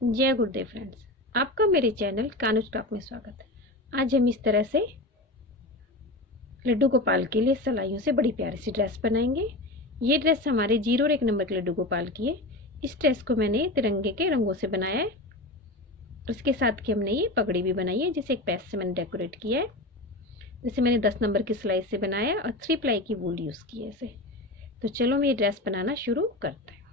जय गुरुदेव फ्रेंड्स, आपका मेरे चैनल कानुज क्राफ्ट में स्वागत है। आज हम इस तरह से लड्डू गोपाल के लिए सिलाइयों से बड़ी प्यारी सी ड्रेस बनाएंगे। ये ड्रेस हमारे 0 और 1 नंबर के लड्डू गोपाल की है। इस ड्रेस को मैंने तिरंगे के रंगों से बनाया है। उसके साथ की हमने ये पगड़ी भी बनाई है, जिसे एक पैच से मैंने डेकोरेट किया है। जैसे मैंने 10 नंबर की सिलाई से बनाया और 3 प्लाई की वूल यूज़ की है इसे। तो चलो हम ये ड्रेस बनाना शुरू करते हैं।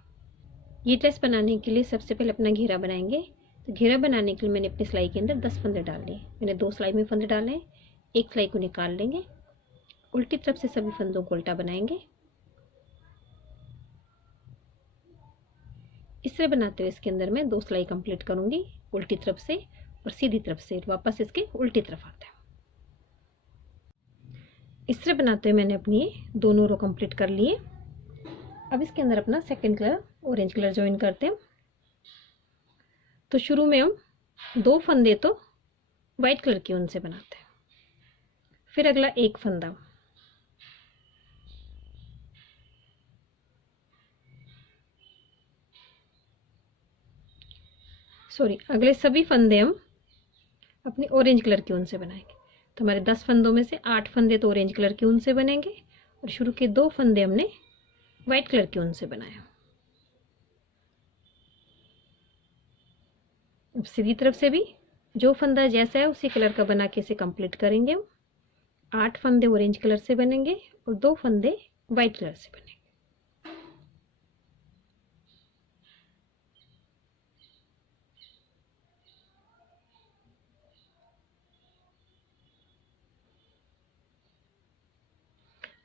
ये ड्रेस बनाने के लिए सबसे पहले अपना घेरा बनाएंगे। तो घेरा बनाने के लिए मैंने अपनी सिलाई के अंदर 10 फंदे डाल लिए। मैंने 2 सिलाई में फंदे डाले हैं, एक सिलाई को निकाल लेंगे। उल्टी तरफ से सभी फंदों को उल्टा बनाएंगे। इस तरह बनाते हुए इसके अंदर मैं 2 सिलाई कंप्लीट करूंगी उल्टी तरफ से, और सीधी तरफ से वापस इसके उल्टी तरफ आते हैं। इस तरह बनाते हुए मैंने अपनी दोनों रो कंप्लीट कर लिए। अब इसके अंदर अपना second colour orange colour join करते हैं। तो शुरू में हम 2 फंदे तो वाइट कलर की ऊन से बनाते हैं, फिर अगला एक फंदा, अगले सभी फंदे हम अपनी ऑरेंज कलर की ऊन से बनाएंगे। तो हमारे 10 फंदों में से 8 फंदे तो ऑरेंज कलर की ऊन से बनेंगे, और शुरू के 2 फंदे हमने वाइट कलर की ऊन से बनाया। अब सीधी तरफ से भी जो फंदा जैसा है उसी कलर का बना के इसे कंप्लीट करेंगे। 8 फंदे ऑरेंज कलर से बनेंगे और 2 फंदे वाइट कलर से बनेंगे।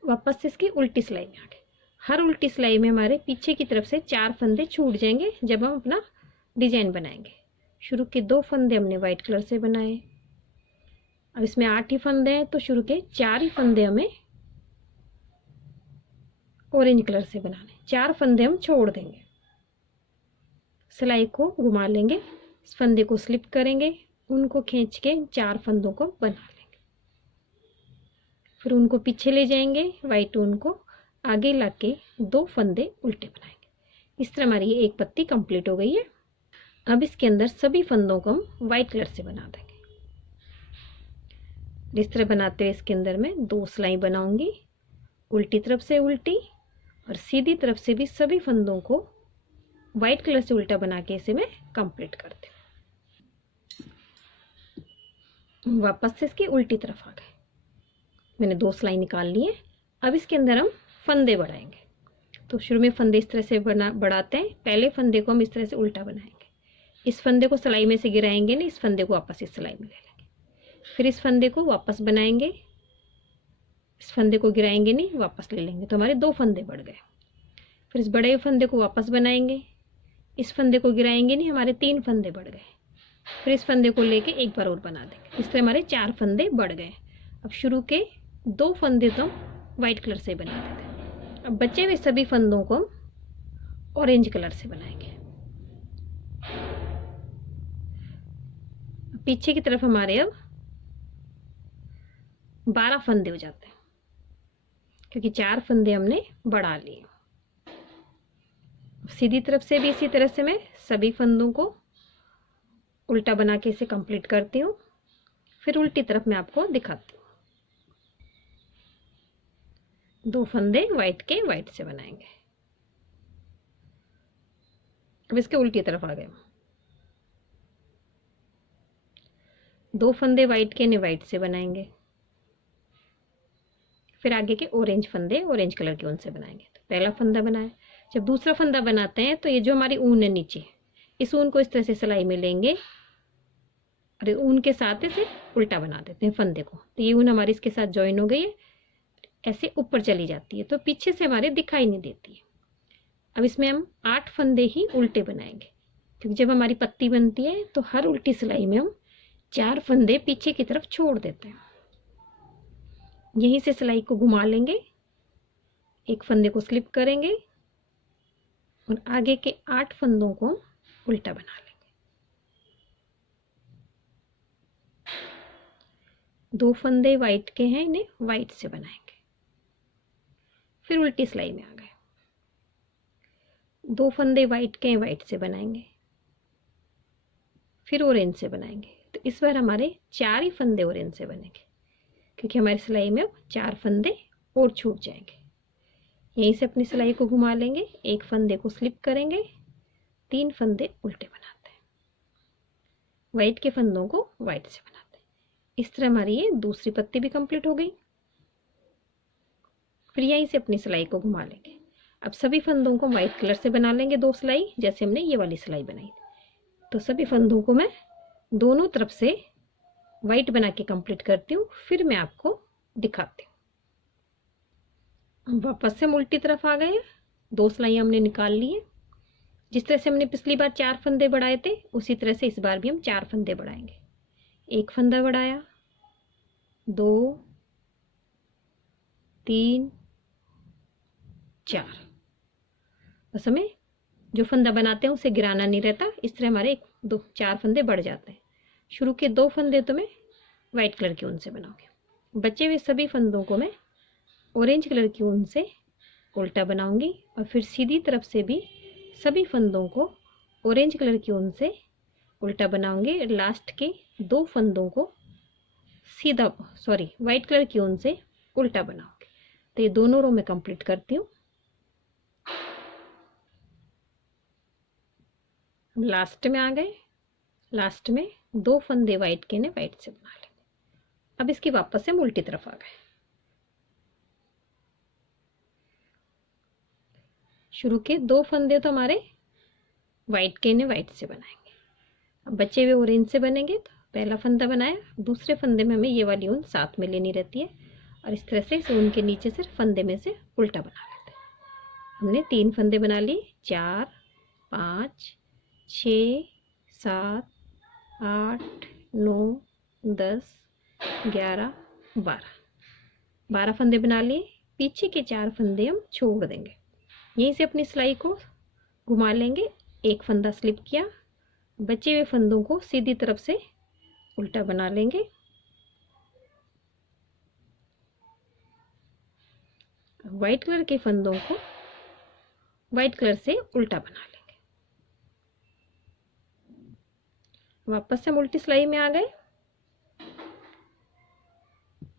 वापस से इसकी उल्टी सिलाई में आ गए। हर उल्टी सिलाई में हमारे पीछे की तरफ से 4 फंदे छूट जाएंगे जब हम अपना डिजाइन बनाएंगे। शुरू के 2 फंदे हमने वाइट कलर से बनाए। अब इसमें 8 ही फंदे हैं, तो शुरू के 4 ही फंदे हमें ऑरेंज कलर से बनाने। 4 फंदे हम छोड़ देंगे। सिलाई को घुमा लेंगे, इस फंदे को स्लिप करेंगे, उनको खींच के 4 फंदों को बना लेंगे। फिर उनको पीछे ले जाएंगे, वाइट ऊन को आगे ला के 2 फंदे उल्टे बनाएंगे। इस तरह हमारी ये एक पत्ती कंप्लीट हो गई है। अब इसके अंदर सभी फंदों को हम वाइट कलर से बना देंगे। इस तरह बनाते हुए इसके अंदर मैं 2 सिलाई बनाऊंगी, उल्टी तरफ से उल्टी और सीधी तरफ से भी सभी फंदों को वाइट कलर से उल्टा बना के इसे मैं कंप्लीट करती हूँ। वापस से इसकी उल्टी तरफ आ गए। मैंने 2 सिलाई निकाल ली है। अब इसके अंदर हम फंदे बढ़ाएंगे। तो शुरू में फंदे इस तरह से बढ़ाते हैं। पहले फंदे को हम इस तरह से उल्टा बनाएंगे। इस फंदे को सिलाई में से गिराएंगे नहीं, इस फंदे को वापस इस सिलाई में ले लेंगे। फिर इस फंदे को वापस बनाएंगे, इस फंदे को गिराएंगे नहीं, वापस ले लेंगे। तो हमारे 2 फंदे बढ़ गए। फिर इस बड़े फंदे को वापस बनाएंगे, इस फंदे को गिराएंगे नहीं, हमारे 3 फंदे बढ़ गए। फिर इस फंदे को लेके एक बार और बना देंगे। इस तरह हमारे 4 फंदे बढ़ गए। अब शुरू के 2 फंदे तो हम वाइट कलर से बना देते हैं। अब बचे हुए सभी फंदों को हम ऑरेंज कलर से बनाएंगे। पीछे की तरफ हमारे अब 12 फंदे हो जाते हैं, क्योंकि 4 फंदे हमने बढ़ा लिए। सीधी तरफ से भी इसी तरह से मैं सभी फंदों को उल्टा बना के इसे कंप्लीट करती हूँ। फिर उल्टी तरफ मैं आपको दिखाती हूँ। 2 फंदे वाइट के वाइट से बनाएंगे। अब इसके उल्टी तरफ आ गए। 2 फंदे वाइट के ने वाइट से बनाएंगे। फिर आगे के ऑरेंज फंदे ऑरेंज कलर के ऊन से बनाएंगे। तो पहला फंदा बनाया। जब दूसरा फंदा बनाते हैं तो ये जो हमारी ऊन है नीचे, इस ऊन को इस तरह से सिलाई में लेंगे और ऊन के साथ इसे उल्टा बना देते हैं फंदे को। तो ये ऊन हमारी इसके साथ ज्वाइन हो गई है, ऐसे ऊपर चली जाती है, तो पीछे से हमारे दिखाई नहीं देती है। अब इसमें हम 8 फंदे ही उल्टे बनाएंगे, क्योंकि जब हमारी पत्ती बनती है तो हर उल्टी सिलाई में हम 4 फंदे पीछे की तरफ छोड़ देते हैं। यहीं से सिलाई को घुमा लेंगे, एक फंदे को स्लिप करेंगे और आगे के 8 फंदों को उल्टा बना लेंगे। 2 फंदे वाइट के हैं, इन्हें वाइट से बनाएंगे। फिर उल्टी सिलाई में आ गए। 2 फंदे वाइट के हैं, वाइट से बनाएंगे। फिर ऑरेंज से बनाएंगे। तो इस बार हमारे 4 ही फंदे ऑरेंज से बनेंगे, क्योंकि हमारी सिलाई में अब 4 फंदे और छूट जाएंगे। यहीं से अपनी सिलाई को घुमा लेंगे, एक फंदे को स्लिप करेंगे, 3 फंदे उल्टे बनाते हैं, वाइट के फंदों को वाइट से बनाते हैं। इस तरह हमारी ये दूसरी पत्ती भी कंप्लीट हो गई। फिर यहीं से अपनी सिलाई को घुमा लेंगे। अब सभी फंदों को वाइट कलर से बना लेंगे 2 सिलाई, जैसे हमने ये वाली सिलाई बनाई थी। तो सभी फंदों को मैं दोनों तरफ से वाइट बना के कंप्लीट करती हूँ, फिर मैं आपको दिखाती हूँ। वापस से हम उल्टी तरफ आ गए हैं, 2 सिलाई हमने निकाल ली है। जिस तरह से हमने पिछली बार 4 फंदे बढ़ाए थे, उसी तरह से इस बार भी हम 4 फंदे बढ़ाएंगे। एक फंदा बढ़ाया, 2, 3, 4। बस हमें जो फंदा बनाते हैं उसे गिराना नहीं रहता, इस तरह हमारे 4 फंदे बढ़ जाते हैं। शुरू के 2 फंदे तो मैं वाइट कलर की ऊन से बनाऊंगी, बचे हुए सभी फंदों को मैं ऑरेंज कलर की ऊन से उल्टा बनाऊंगी, और फिर सीधी तरफ से भी सभी फंदों को ऑरेंज कलर की ऊन से उल्टा बनाऊंगी। लास्ट के 2 फंदों को वाइट कलर की ऊन से उल्टा बनाऊंगी। तो ये दोनों रो में कंप्लीट करती हूँ। लास्ट में आ गए, लास्ट में 2 फंदे वाइट के ने वाइट से बना लेंगे। अब इसकी वापस से हम उल्टी तरफ आ गए। शुरू के 2 फंदे तो हमारे वाइट के ने वाइट से बनाएंगे। अब बचे हुए ऑरेंज से बनेंगे। तो पहला फंदा बनाया, दूसरे फंदे में हमें ये वाली ऊन साथ में लेनी रहती है, और इस तरह से इस ऊन के नीचे से फंदे में से उल्टा बना लेते हैं। हमने 3 फंदे बना लिए, 4, 5, 6, 7, 8, 9, 10, 11, 12 फंदे बना लिए। पीछे के 4 फंदे हम छोड़ देंगे। यहीं से अपनी सिलाई को घुमा लेंगे, एक फंदा स्लिप किया, बचे हुए फंदों को सीधी तरफ से उल्टा बना लेंगे। वाइट कलर के फंदों को वाइट कलर से उल्टा बना लेंगे। वापस से हम उल्टी सिलाई में आ गए।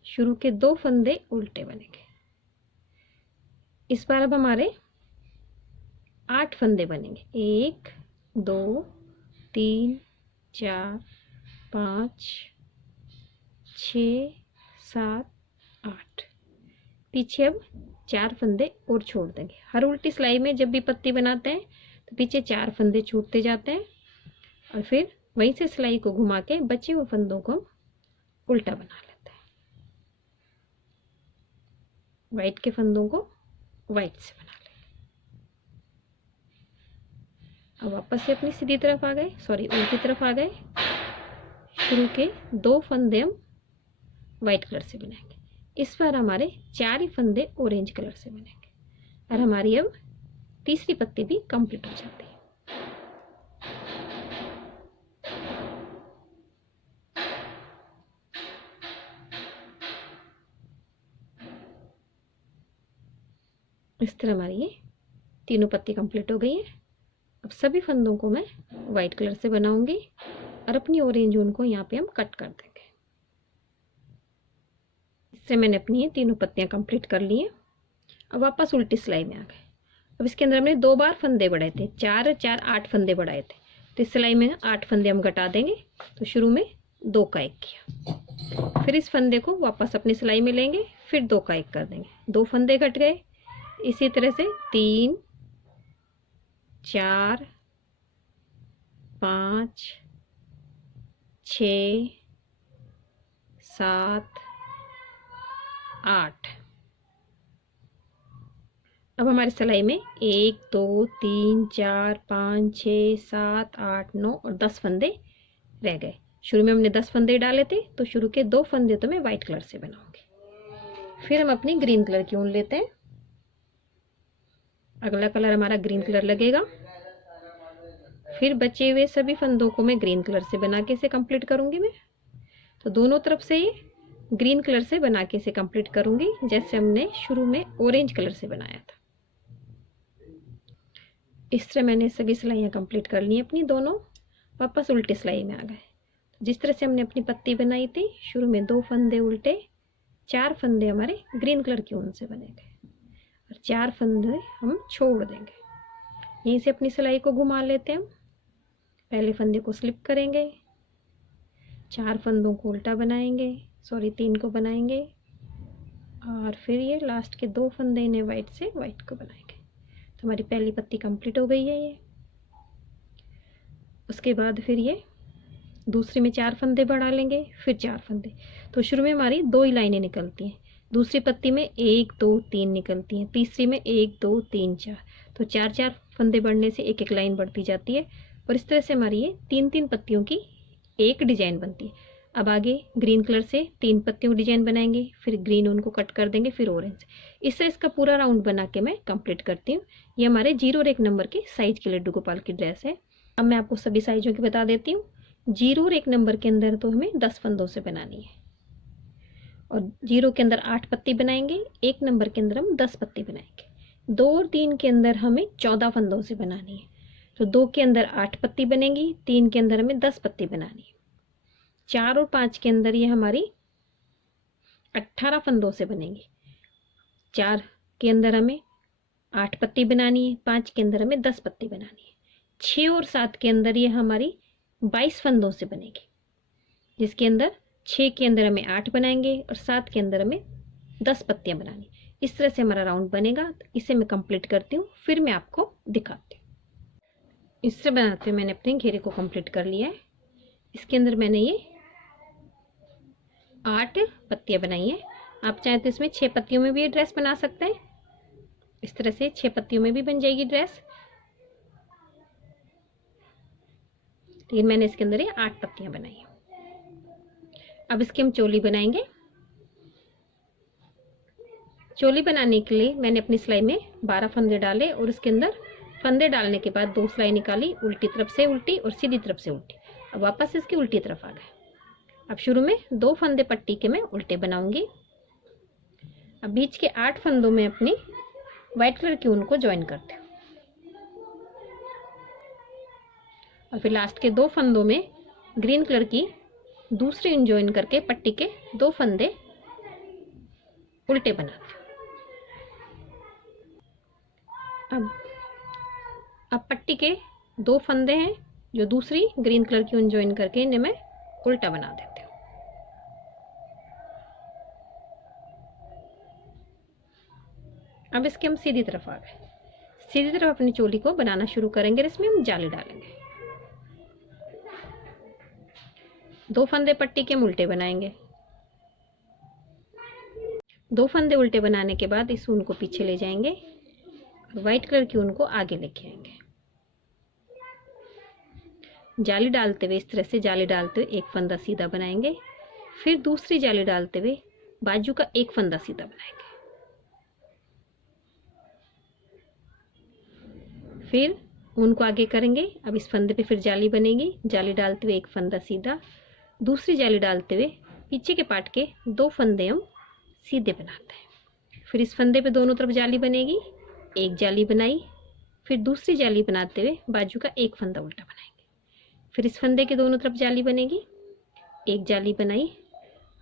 शुरू के 2 फंदे उल्टे बनेंगे। इस बार अब हमारे 8 फंदे बनेंगे, 1, 2, 3, 4, 5, 6, 7, 8। पीछे अब 4 फंदे और छोड़ देंगे। हर उल्टी सिलाई में जब भी पत्ती बनाते हैं तो पीछे 4 फंदे छूटते जाते हैं, और फिर वहीं से सिलाई को घुमा के बचे हुए फंदों को उल्टा बना लेते हैं। वाइट के फंदों को वाइट से बना लेंगे। अब वापस से अपनी सीधी तरफ आ गए, उल्टी तरफ आ गए। शुरू के 2 फंदे हम वाइट कलर से बनाएंगे। इस बार हमारे 4 ही फंदे ऑरेंज कलर से बनेंगे, और हमारी अब तीसरी पत्ती भी कंप्लीट हो जाती है। इस तरह हमारी ये तीनों पत्ती कंप्लीट हो गई है। अब सभी फंदों को मैं वाइट कलर से बनाऊंगी, और अपनी ऑरेंज ऊन को यहाँ पे हम कट कर देंगे। इससे मैंने अपनी ये तीनों पत्तियां कंप्लीट कर ली हैं। अब वापस उल्टी सिलाई में आ गए। अब इसके अंदर हमने 2 बार फंदे बढ़ाए थे, 4 4 8 फंदे बढ़ाए थे। तो इस सिलाई में 8 फंदे हम घटा देंगे। तो शुरू में 2 का 1 किया, फिर इस फंदे को वापस अपनी सिलाई में लेंगे, फिर 2 का 1 कर देंगे, 2 फंदे घट गए। इसी तरह से 3, 4, 5, 6, 7, 8। अब हमारी सिलाई में 1, 2, 3, 4, 5, 6, 7, 8, 9 और 10 फंदे रह गए। शुरू में हमने 10 फंदे डाले थे, तो शुरू के 2 फंदे तो मैं वाइट कलर से बनाऊंगी। फिर हम अपनी ग्रीन कलर की ऊन लेते हैं। अगला कलर हमारा ग्रीन कलर लगेगा। फिर बचे हुए सभी फंदों को मैं ग्रीन कलर से बना के इसे कंप्लीट करूंगी मैं। तो दोनों तरफ से ये ग्रीन कलर से बना के इसे कंप्लीट करूंगी, जैसे हमने शुरू में ऑरेंज कलर से बनाया था। इस तरह मैंने सभी सिलाइयाँ कंप्लीट कर ली अपनी दोनों। वापस उल्टी सिलाई में आ गए। जिस तरह से हमने अपनी पत्ती बनाई थी, शुरू में 2 फंदे उल्टे, 4 फंदे हमारे ग्रीन कलर की ऊन से बनेंगे और 4 फंदे हम छोड़ देंगे। यहीं से अपनी सिलाई को घुमा लेते हैं हम। पहले फंदे को स्लिप करेंगे, 4 फंदों को उल्टा बनाएंगे, 3 को बनाएंगे और फिर ये लास्ट के 2 फंदे इन्हें वाइट से वाइट को बनाएंगे। तो हमारी पहली पत्ती कंप्लीट हो गई है ये। उसके बाद फिर ये दूसरी में 4 फंदे बढ़ा लेंगे, फिर 4 फंदे। तो शुरू में हमारी 2 ही लाइनें निकलती हैं, दूसरी पत्ती में 1 2 3 निकलती हैं, तीसरी में 1 2 3 4। तो 4 फंदे बढ़ने से एक एक लाइन बढ़ती जाती है और इस तरह से हमारी ये 3 पत्तियों की एक डिजाइन बनती है। अब आगे ग्रीन कलर से 3 पत्तियों की डिजाइन बनाएंगे, फिर ग्रीन उनको कट कर देंगे, फिर ऑरेंज। इससे इसका पूरा राउंड बना के मैं कंप्लीट करती हूँ। ये हमारे 0 और 1 नंबर के साइज के लड्डू गोपाल की ड्रेस है। अब मैं आपको सभी साइजों की बता देती हूँ। 0 और 1 नंबर के अंदर तो हमें 10 फंदों से बनानी है और 0 के अंदर 8 पत्ती बनाएंगे, 1 नंबर के अंदर हम 10 पत्ती बनाएंगे। 2 और 3 के अंदर हमें 14 फंदों से बनानी है। तो 2 के अंदर 8 पत्ती बनेगी, 3 के अंदर हमें 10 पत्ती बनानी है। 4 और 5 के अंदर ये हमारी 18 फंदों से बनेगी। 4 के अंदर हमें 8 पत्ती बनानी है, 5 के अंदर हमें 10 पत्ती बनानी है। 6 और 7 के अंदर ये हमारी 22 फंदों से बनेगी, जिसके अंदर 6 के अंदर हमें 8 बनाएंगे और 7 के अंदर हमें 10 पत्तियां बनानी। इस तरह से हमारा राउंड बनेगा। इसे मैं कंप्लीट करती हूँ, फिर मैं आपको दिखाती हूँ। इससे बनाते हुए मैंने अपने घेरे को कंप्लीट कर लिया है। इसके अंदर मैंने ये 8 पत्तियां बनाई हैं। आप चाहें तो इसमें 6 पत्तियों में भी ये ड्रेस बना सकते हैं। इस तरह से 6 पत्तियों में भी बन जाएगी ड्रेस, लेकिन मैंने इसके अंदर ये 8 पत्तियां बनाई हैं। अब इसकी हम चोली बनाएंगे। चोली बनाने के लिए मैंने अपनी सिलाई में 12 फंदे डाले और इसके अंदर फंदे डालने के बाद 2 सिलाई निकाली, उल्टी तरफ से उल्टी और सीधी तरफ से उल्टी। अब वापस इसकी उल्टी तरफ आ गए। अब शुरू में 2 फंदे पट्टी के मैं उल्टे बनाऊंगी। अब बीच के 8 फंदों में अपनी व्हाइट कलर की ऊन को ज्वाइन करते हूँ और फिर लास्ट के 2 फंदों में ग्रीन कलर की दूसरी ऊन ज्वाइन करके पट्टी के 2 फंदे उल्टे बनाते हूँ। अब पट्टी के 2 फंदे हैं जो दूसरी ग्रीन कलर की ऊन ज्वाइन करके इन्हें मैं उल्टा बना देती हूँ। अब इसके हम सीधी तरफ आ गए। सीधी तरफ अपनी चोली को बनाना शुरू करेंगे। इसमें हम जाली डालेंगे। 2 फंदे पट्टी के हम उल्टे बनाएंगे। 2 फंदे उल्टे बनाने के बाद इस ऊन को पीछे ले जाएंगे और व्हाइट कलर की ऊन को आगे लेके आएंगे। जाली डालते हुए इस तरह से जाली डालते हुए एक फंदा सीधा बनाएंगे, फिर दूसरी जाली डालते हुए बाजू का एक फंदा सीधा बनाएंगे, फिर ऊन को आगे करेंगे। अब इस फंदे पे फिर जाली बनेगी। जाली डालते हुए एक फंदा सीधा, दूसरी जाली डालते हुए पीछे के पार्ट के 2 फंदे हम सीधे बनाते हैं। फिर इस फंदे पे दोनों तरफ जाली बनेगी, एक जाली बनाई, फिर दूसरी जाली बनाते हुए बाजू का एक फंदा उल्टा बनाएंगे। फिर इस फंदे के दोनों तरफ जाली बनेगी, एक जाली बनाई,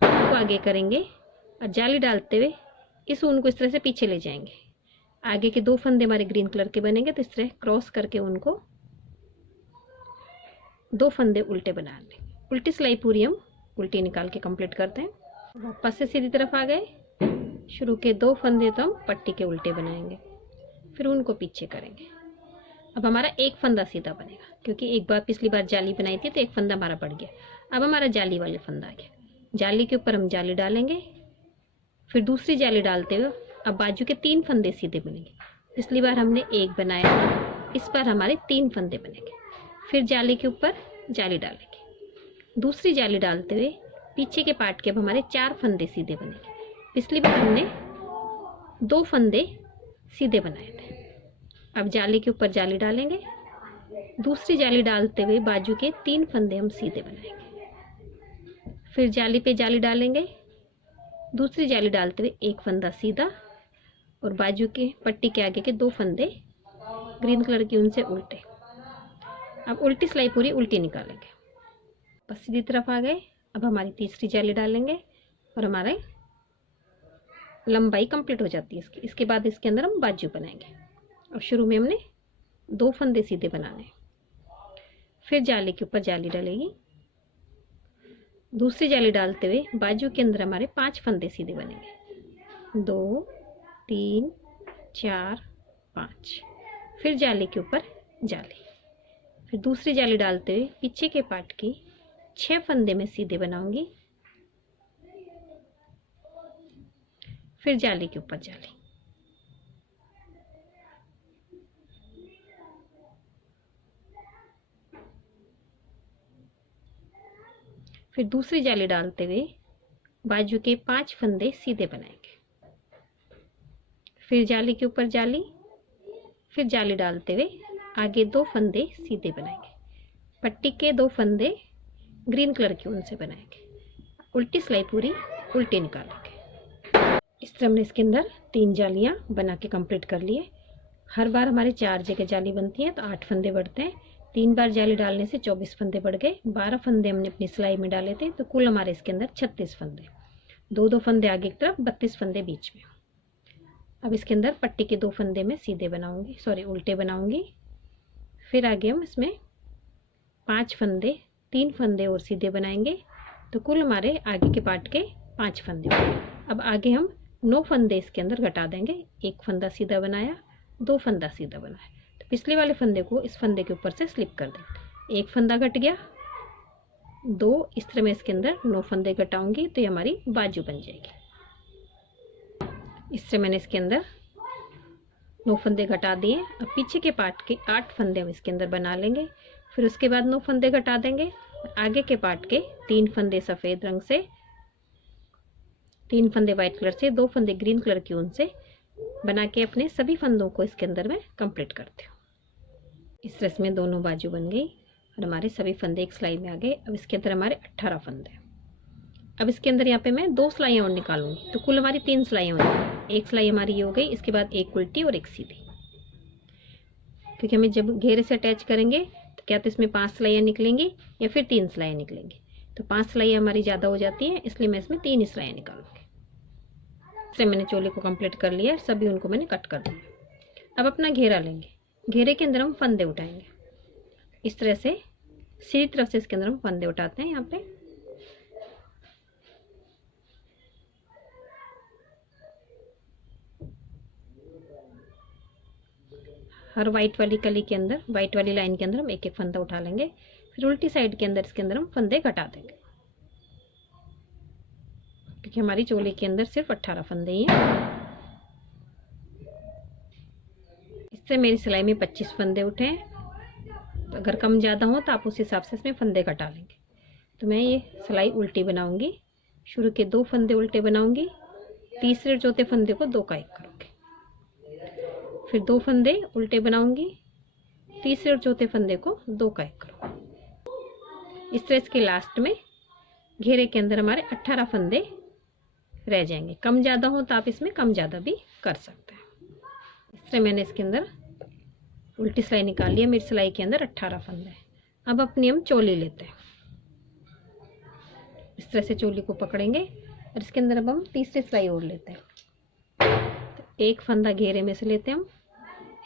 ऊन को आगे करेंगे और जाली डालते हुए इस ऊन को इस तरह से पीछे ले जाएंगे। आगे के 2 फंदे हमारे ग्रीन कलर के बनेंगे, तो इस तरह क्रॉस करके उनको 2 फंदे उल्टे बना लेंगे। उल्टी सिलाई पूरी हम उल्टी निकाल के कंप्लीट करते हैं। वापस से सीधी तरफ आ गए। शुरू के 2 फंदे तो हम पट्टी के उल्टे बनाएंगे, फिर उनको पीछे करेंगे। अब हमारा एक फंदा सीधा बनेगा, क्योंकि एक बार पिछली बार जाली बनाई थी तो एक फंदा हमारा बढ़ गया। अब हमारा जाली वाले फंदा आ गया। जाली के ऊपर हम जाली डालेंगे, फिर दूसरी जाली डालते हुए अब बाजू के 3 फंदे सीधे बनेंगे। पिछली बार हमने एक बनाया, इस बार हमारे 3 फंदे बनेंगे। फिर जाली के ऊपर जाली डालेंगे, दूसरी जाली डालते हुए पीछे के पार्ट के अब हमारे 4 फंदे सीधे बनेंगे। पिछली बार हमने 2 फंदे सीधे बनाए थे। अब जाली के ऊपर जाली डालेंगे, दूसरी जाली डालते हुए बाजू के 3 फंदे हम सीधे बनाएंगे। फिर जाली पे जाली डालेंगे, दूसरी जाली डालते हुए एक फंदा सीधा और बाजू के पट्टी के आगे के 2 फंदे ग्रीन कलर की ऊन से उल्टे। अब उल्टी सिलाई पूरी उल्टी निकालेंगे, बस सीधी तरफ आ गए। अब हमारी तीसरी जाली डालेंगे और हमारे लंबाई कंप्लीट हो जाती है इसकी। इसके बाद इसके अंदर हम बाजू बनाएंगे। अब शुरू में हमने 2 फंदे सीधे बनाने, फिर जाली के ऊपर जाली डलेगी, दूसरी जाली डालते हुए बाजू के अंदर हमारे 5 फंदे सीधे बनेंगे, 2 3 4 5। फिर जाली के ऊपर जाली, फिर दूसरी जाली डालते हुए पीछे के पार्ट की 6 फंदे में सीधे बनाऊंगी, फिर जाली के ऊपर जाली, फिर दूसरी जाली डालते हुए बाजू के 5 फंदे सीधे बनाएंगे, फिर जाली के ऊपर जाली, फिर जाली डालते हुए आगे 2 फंदे सीधे बनाएंगे, पट्टी के 2 फंदे ग्रीन कलर के ऊन से बनाएंगे, उल्टी सिलाई पूरी उल्टी निकालेंगे। इस तरह हमने इसके अंदर 3 जालियां बना के कंप्लीट कर लिए। हर बार हमारे 4 जगह जाली बनती है तो 8 फंदे बढ़ते हैं। 3 बार जाली डालने से 24 फंदे बढ़ गए। 12 फंदे हमने अपनी सिलाई में डाले थे तो कुल हमारे इसके अंदर 36 फंदे, 2-2 फंदे आगे की तरफ, 32 फंदे बीच में। अब इसके अंदर पट्टी के 2 फंदे में सीधे बनाऊंगी, सॉरी उल्टे बनाऊंगी। फिर आगे हम इसमें 5 फंदे, 3 फंदे और सीधे बनाएंगे तो कुल हमारे आगे के पार्ट के 5 फंदे। अब आगे हम 9 फंदे इसके अंदर घटा देंगे। 1 फंदा सीधा बनाया, 2 फंदा सीधा बनाया, तो पिछले वाले फंदे को इस फंदे के ऊपर से स्लिप कर देंगे। 1 फंदा घट गया, 2, इस तरह मैं इसके अंदर 9 फंदे घटाऊंगी तो ये हमारी बाजू बन जाएगी। इस तरह मैंने इसके अंदर 9 फंदे घटा दिए। अब पीछे के पार्ट के 8 फंदे हम इसके अंदर बना लेंगे, फिर उसके बाद 9 फंदे घटा देंगे। आगे के पार्ट के 3 फंदे सफ़ेद रंग से, 3 फंदे वाइट कलर से, 2 फंदे ग्रीन कलर की ऊन से बना के अपने सभी फंदों को इसके अंदर मैं कंप्लीट करती हूँ। इस तरह से में दोनों बाजू बन गई और हमारे सभी फंदे एक सिलाई में आ गए। अब इसके अंदर हमारे 18 फंदे। अब इसके अंदर यहाँ पे मैं 2 सिलाइयाँ और निकालूंगी तो कुल हमारी 3 सिलाइयाँ हो जाएंगी। 1 सिलाई हमारी ये हो गई, इसके बाद 1 उल्टी और 1 सीधी, क्योंकि हमें जब घेरे से अटैच करेंगे तो क्या तो इसमें 5 सिलाइयाँ निकलेंगी या फिर 3 सिलाइयाँ निकलेंगी। तो 5 सिलाइयाँ हमारी ज़्यादा हो जाती हैं, इसलिए मैं इसमें 3 सिलाइयाँ निकालूंगी। इससे मैंने चोली को कंप्लीट कर लिया, सभी उनको मैंने कट कर दिया। अब अपना घेरा लेंगे, घेरे के अंदर हम फंदे उठाएंगे। इस तरह से सीधी तरफ से इसके अंदर हम फंदे उठाते हैं। यहाँ पे हर वाइट वाली कली के अंदर, वाइट वाली लाइन के अंदर हम 1-1 फंदा उठा लेंगे, फिर उल्टी साइड के अंदर इसके अंदर हम फंदे घटा देंगे, क्योंकि हमारी चोली के अंदर सिर्फ 18 फंदे ही हैं। इससे मेरी सिलाई में 25 फंदे उठे हैं। तो अगर कम ज़्यादा हो तो आप उस हिसाब से इसमें फंदे घटा लेंगे। तो मैं ये सिलाई उल्टी बनाऊंगी। शुरू के 2 फंदे उल्टे बनाऊंगी, तीसरे और चौथे फंदे को 2 का 1 करूँगी, फिर 2 फंदे उल्टे बनाऊंगी, तीसरे और चौथे फंदे को 2 का 1 करूँगी। इस तरह इसके लास्ट में घेरे के अंदर हमारे 18 फंदे रह जाएंगे। कम ज़्यादा हो तो आप इसमें कम ज़्यादा भी कर सकते हैं। इस तरह मैंने इसके अंदर उल्टी सिलाई निकाली है। मेरी सिलाई के अंदर 18 फंदे हैं। अब अपनी हम चोली लेते हैं। इस तरह से चोली को पकड़ेंगे और इसके अंदर अब हम तीसरी सिलाई और लेते हैं। तो 1 फंदा घेरे में से लेते हैं हम,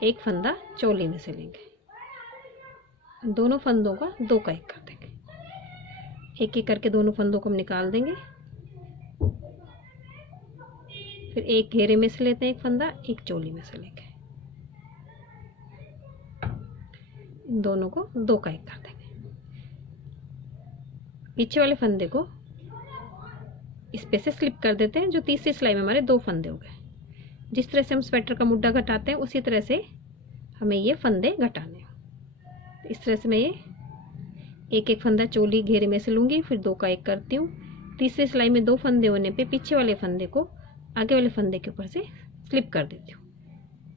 1 फंदा चोली में से लेंगे, दोनों फंदों का 2 का 1 कर देंगे। 1-1 करके दोनों फंदों को हम निकाल देंगे। फिर 1 घेरे में से लेते हैं 1 फंदा, 1 चोली में से लेंगे, दोनों को 2 का 1 कर देंगे। पीछे वाले फंदे को इस पे से स्लिप कर देते हैं। जो तीसरी सिलाई में हमारे 2 फंदे हो गए। जिस तरह से हम स्वेटर का मुड्ढा घटाते हैं उसी तरह से हमें ये फंदे घटाने हैं। इस तरह से मैं ये 1-1 फंदा चोली घेरे में से लूँगी, फिर 2 का 1 करती हूँ। तीसरी सिलाई में 2 फंदे होने पे पीछे वाले फंदे को आगे वाले फंदे के ऊपर से स्लिप कर देती हूँ।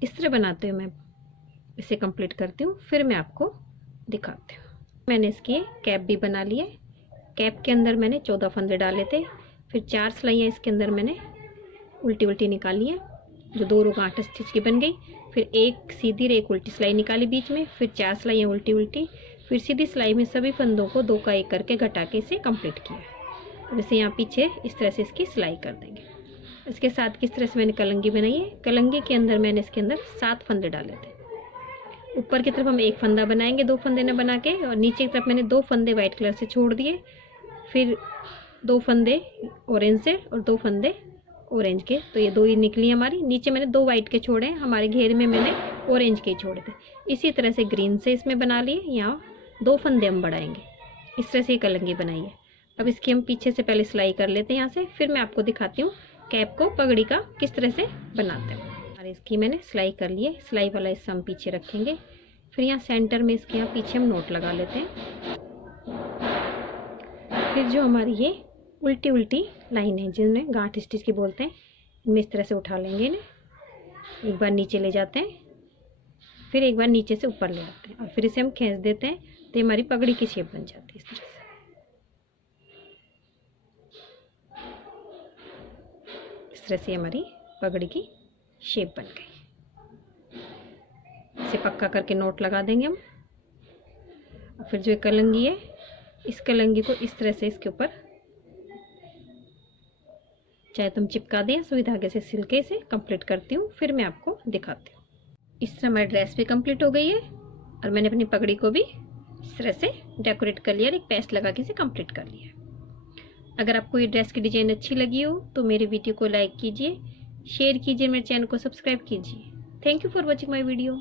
इस तरह बनाते हुए मैं इसे कंप्लीट करती हूँ, फिर मैं आपको दिखाती हूँ। मैंने इसकी कैप भी बना ली है। कैप के अंदर मैंने 14 फंदे डाले थे, फिर 4 सिलाइयाँ इसके अंदर मैंने उल्टी उल्टी निकाली है, जो 2 रो गांठ स्टिच की बन गई। फिर 1 सीधी और 1 उल्टी सिलाई निकाली बीच में, फिर 4 सिलाइयाँ उल्टी उल्टी, फिर सीधी सिलाई में सभी फंदों को 2 का 1 करके घटा के इसे कंप्लीट किया है। अब इसे यहाँ पीछे इस तरह से इसकी सिलाई कर देंगे। इसके साथ किस तरह से मैंने कलंगी बनाई है, कलंगी के अंदर मैंने इसके अंदर 7 फंदे डाले थे। ऊपर की तरफ हम 1 फंदा बनाएंगे 2 फंदे न बना के, और नीचे की तरफ मैंने 2 फंदे वाइट कलर से छोड़ दिए, फिर 2 फंदे ऑरेंज से और 2 फंदे ऑरेंज के, तो ये 2 ही निकली हमारी। नीचे मैंने 2 वाइट के छोड़े, हमारे घेर में मैंने ऑरेंज के ही छोड़े थे। इसी तरह से ग्रीन से इसमें बना लिए, यहाँ 2 फंदे हम बढ़ाएंगे। इस तरह से ये कलंगी बनाई है। अब इसकी हम पीछे से पहले सिलाई कर लेते हैं यहाँ से, फिर मैं आपको दिखाती हूँ कैप को पगड़ी का किस तरह से बनाते हैं। और इसकी मैंने सिलाई कर ली है, सिलाई वाला हिस्सा हम पीछे रखेंगे। फिर यहाँ सेंटर में इसके यहाँ पीछे हम नोट लगा लेते हैं। फिर जो हमारी ये उल्टी उल्टी लाइन है जिन्हें गांठ स्टिच की बोलते हैं, इनमें इस तरह से उठा लेंगे इन्हें, एक बार नीचे ले जाते हैं, फिर एक बार नीचे से ऊपर ले आते हैं, और फिर इसे हम खींच देते हैं, तो हमारी पगड़ी की शेप बन जाती है इस तरह से। इस तरह से हमारी पगड़ी की शेप बन गई। इसे पक्का करके नोट लगा देंगे हम। और फिर जो कलंगी है, इस कलंगी को इस तरह से इसके ऊपर चाहे तुम चिपका दें, सुई धागे से सिल के इसे कंप्लीट करती हूँ, फिर मैं आपको दिखाती हूँ। इस तरह हमारी ड्रेस भी कंप्लीट हो गई है, और मैंने अपनी पगड़ी को भी इस तरह से डेकोरेट कर लिया और एक पेस्ट लगा के इसे कंप्लीट कर लिया। अगर आपको ये ड्रेस की डिजाइन अच्छी लगी हो तो मेरे वीडियो को लाइक कीजिए, शेयर कीजिए, मेरे चैनल को सब्सक्राइब कीजिए। Thank you for watching my video.